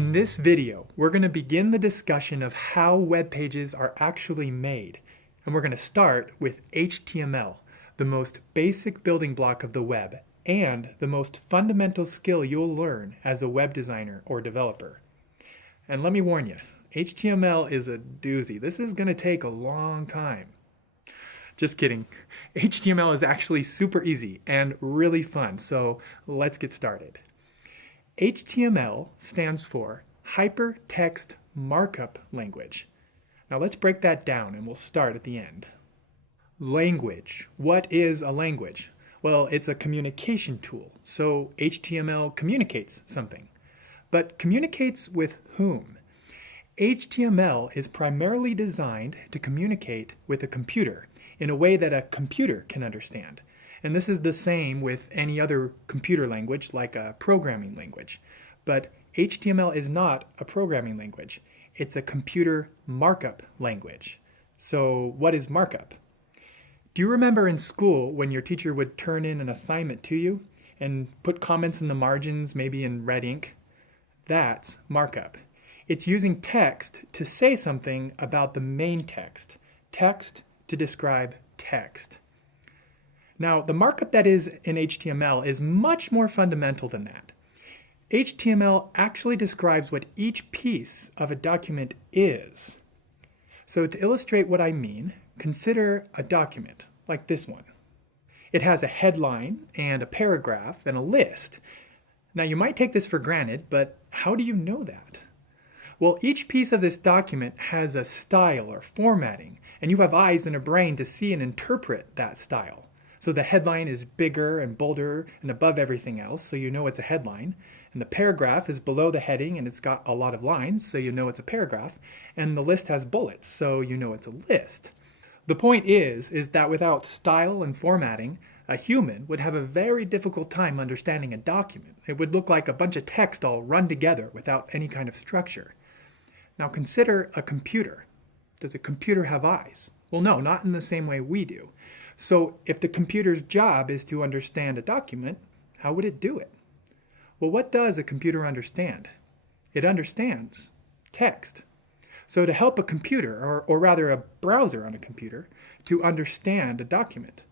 In this video, we're going to begin the discussion of how web pages are actually made, and we're going to start with HTML, the most basic building block of the web, and the most fundamental skill you'll learn as a web designer or developer. And let me warn you, HTML is a doozy. This is going to take a long time. Just kidding. HTML is actually super easy and really fun, so let's get started. HTML stands for Hypertext Markup Language. Now let's break that down and we'll start at the end. Language. What is a language? Well, it's a communication tool, so HTML communicates something. But communicates with whom? HTML is primarily designed to communicate with a computer in a way that a computer can understand. And this is the same with any other computer language like a programming language. But HTML is not a programming language. It's a computer markup language. So what is markup? Do you remember in school when your teacher would turn in an assignment to you and put comments in the margins, maybe in red ink? That's markup. It's using text to say something about the main text. Text to describe text. Now, the markup that is in HTML is much more fundamental than that. HTML actually describes what each piece of a document is. So to illustrate what I mean, consider a document like this one. It has a headline and a paragraph and a list. Now, you might take this for granted, but how do you know that? Well, each piece of this document has a style or formatting, and you have eyes and a brain to see and interpret that style. So the headline is bigger and bolder and above everything else, so you know it's a headline. And the paragraph is below the heading and it's got a lot of lines, so you know it's a paragraph. And the list has bullets, so you know it's a list. The point is that without style and formatting, a human would have a very difficult time understanding a document. It would look like a bunch of text all run together without any kind of structure. Now consider a computer. Does a computer have eyes? Well, no, not in the same way we do. So if the computer's job is to understand a document, how would it do it? Well, what does a computer understand? It understands text. So to help a computer, or rather a browser on a computer, to understand a document,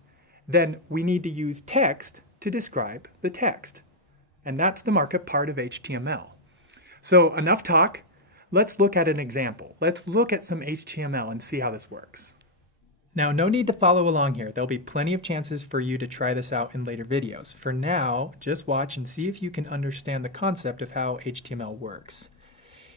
then we need to use text to describe the text. And that's the markup part of HTML. So enough talk. Let's look at an example. Let's look at some HTML and see how this works. Now, no need to follow along here. There'll be plenty of chances for you to try this out in later videos. For now, just watch and see if you can understand the concept of how HTML works.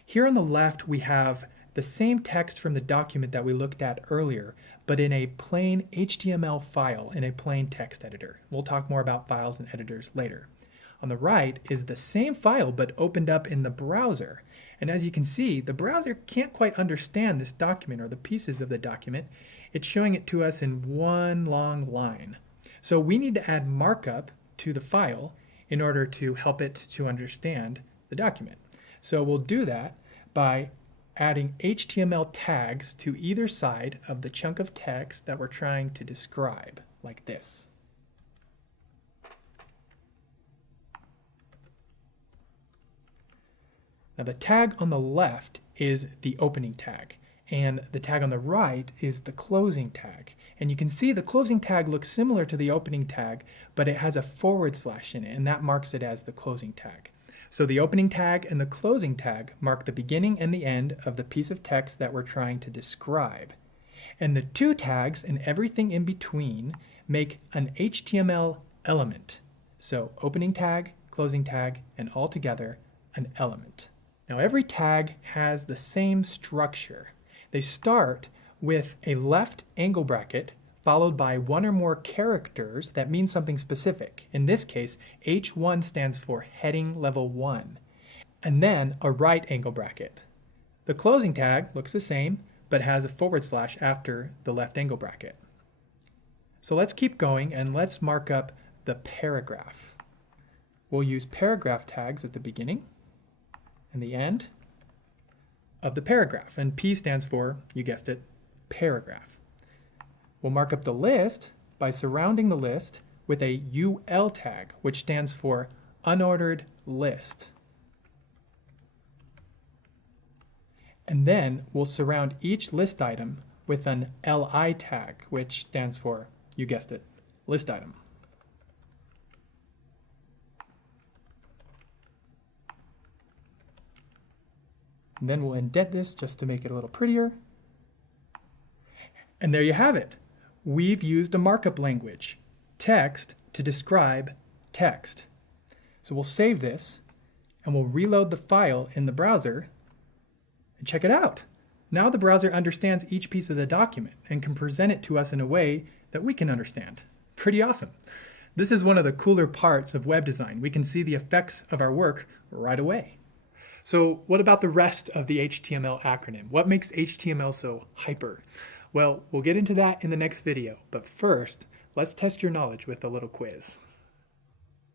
Here on the left, we have the same text from the document that we looked at earlier, but in a plain HTML file in a plain text editor. We'll talk more about files and editors later. On the right is the same file, but opened up in the browser. And as you can see, the browser can't quite understand this document or the pieces of the document. It's showing it to us in one long line. So we need to add markup to the file in order to help it to understand the document. So we'll do that by adding HTML tags to either side of the chunk of text that we're trying to describe, like this. Now the tag on the left is the opening tag, and the tag on the right is the closing tag. And you can see the closing tag looks similar to the opening tag, but it has a / in it, and that marks it as the closing tag. So the opening tag and the closing tag mark the beginning and the end of the piece of text that we're trying to describe. And the two tags and everything in between make an HTML element. So opening tag, closing tag, and all together an element. Now every tag has the same structure. They start with a left angle bracket followed by one or more characters that mean something specific. In this case, H1 stands for heading level 1, and then a right angle bracket. The closing tag looks the same, but has a / after the left angle bracket. So let's keep going and let's mark up the paragraph. We'll use paragraph tags at the beginning and the end of the paragraph, and P stands for, you guessed it, paragraph. We'll mark up the list by surrounding the list with a UL tag, which stands for unordered list. And then we'll surround each list item with an LI tag, which stands for, you guessed it, list item. And then we'll indent this just to make it a little prettier. And there you have it. We've used a markup language, text, to describe text. So we'll save this and we'll reload the file in the browser and check it out. Now the browser understands each piece of the document and can present it to us in a way that we can understand. Pretty awesome. This is one of the cooler parts of web design. We can see the effects of our work right away. So what about the rest of the HTML acronym? What makes HTML so hyper? Well, we'll get into that in the next video, but first, let's test your knowledge with a little quiz.